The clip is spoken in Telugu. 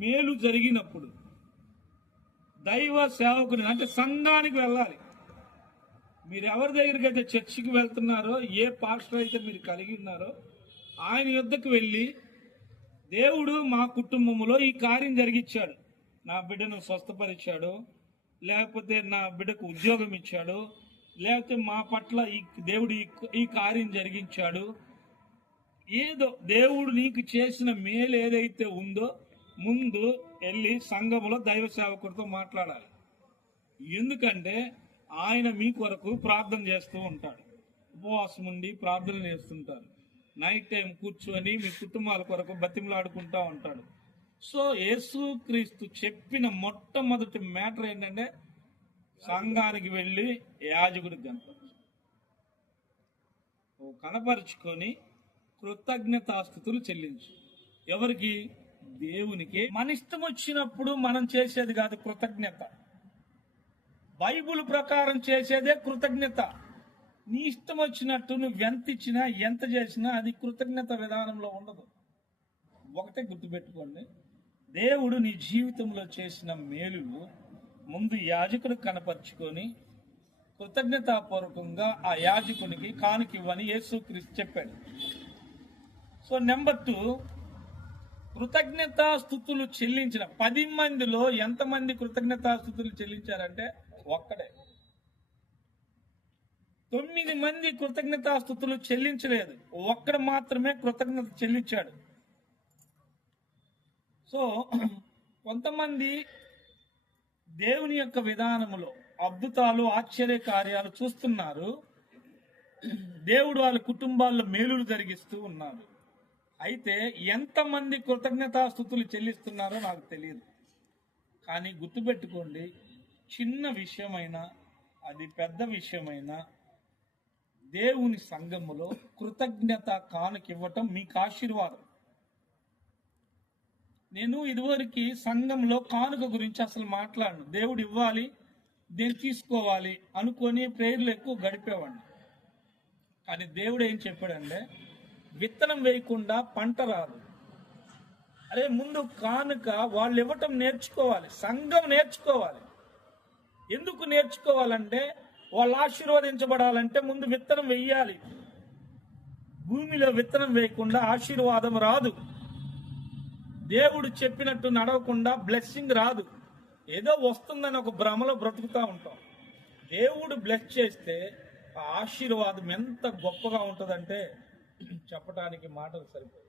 మేలు జరిగినప్పుడు దైవ సేవకుని అంటే సంఘానికి వెళ్ళాలి. మీరు ఎవరి దగ్గరికి అయితే చర్చికి వెళ్తున్నారో, ఏ పాస్టర్ అయితే మీరు కలిగి ఉన్నారో ఆయన యుద్ధకు వెళ్ళి, దేవుడు మా కుటుంబంలో ఈ కార్యం జరిగించాడు, నా బిడ్డను స్వస్థపరిచాడు, లేకపోతే నా బిడ్డకు ఉద్యోగం ఇచ్చాడు, లేకపోతే మా పట్ల దేవుడు ఈ కార్యం జరిగించాడు, ఏదో దేవుడు నీకు చేసిన మేలు ఏదైతే ఉందో ముందు వెళ్ళి సంఘంలో దైవ సేవకుడితో మాట్లాడాలి. ఎందుకంటే ఆయన మీ కొరకు ప్రార్థన చేస్తూ ఉంటాడు, ఉపవాసం ఉండి ప్రార్థన చేస్తుంటారు, నైట్ టైం కూర్చొని మీ కుటుంబాల కొరకు బతిమలాడుకుంటూ ఉంటాడు. సో యేసుక్రీస్తు చెప్పిన మొట్టమొదటి మ్యాటర్ ఏంటంటే సంఘానికి వెళ్ళి యాజకుడికి కనపరుచుకొని కృతజ్ఞతాస్తుతులు చెల్లించు. ఎవరికి? దేవునికి. మన ఇష్టం వచ్చినప్పుడు మనం చేసేది కాదు కృతజ్ఞత. బైబుల్ ప్రకారం చేసేదే కృతజ్ఞత. నీ ఇష్టం వచ్చినట్టు నువ్వు ఎంత ఇచ్చినా ఎంత చేసినా అది కృతజ్ఞత విధానంలో ఉండదు. ఒకటే గుర్తుపెట్టుకోండి, దేవుడు నీ జీవితంలో చేసిన మేలులు ముందు యాజకుడు కనపరుచుకొని కృతజ్ఞతాపూర్వకంగా ఆ యాజకునికి కానుకివ్వని యేసుక్రీస్తు చెప్పాడు. సో నెంబర్ 2, కృతజ్ఞతాస్తుతులు చెల్లించిన 10 మందిలో ఎంతమంది కృతజ్ఞతాస్తుతులు చెల్లించారంటే ఒక్కడే. 9 మంది కృతజ్ఞతాస్తుతులు చెల్లించలేదు, ఒక్కడు మాత్రమే కృతజ్ఞత చెల్లించాడు. సో కొంతమంది దేవుని యొక్క విధానములో అద్భుతాలు ఆశ్చర్య కార్యాలు చూస్తున్నారు, దేవుడు వాళ్ళ కుటుంబాల్లో మేలులు జరిగిస్తూ ఉన్నారు. అయితే ఎంతమంది కృతజ్ఞతాస్తుతులు చెల్లిస్తున్నారో నాకు తెలియదు. కానీ గుర్తుపెట్టుకోండి, చిన్న విషయమైనా అది పెద్ద విషయమైనా దేవుని సంఘములో కృతజ్ఞత కానుకివ్వటం మీకు ఆశీర్వాదం. నేను ఇదివరకు సంఘంలో కానుక గురించి అసలు మాట్లాడను. దేవుడు ఇవ్వాలి, నేను తీసుకోవాలి అనుకొని ప్రేయర్లు ఎక్కువ గడిపేవాడిని. కానీ దేవుడు ఏం చెప్పాడంటే విత్తనం వేయకుండా పంట రాదు. అరే ముందు కానుక వాళ్ళు ఇవ్వటం నేర్చుకోవాలి, సంఘం నేర్చుకోవాలి. ఎందుకు నేర్చుకోవాలంటే వాళ్ళు ఆశీర్వదించబడాలంటే ముందు విత్తనం వేయాలి. భూమిలో విత్తనం వేయకుండా ఆశీర్వాదం రాదు. దేవుడు చెప్పినట్టు నడవకుండా బ్లెస్సింగ్ రాదు. ఏదో వస్తుందని ఒక భ్రమలో బ్రతుకుతూ ఉంటాం. దేవుడు బ్లెస్ చేస్తే ఆ ఆశీర్వాదం ఎంత గొప్పగా ఉంటుందంటే చెప్పడానికి మాటలు సరిపోయి.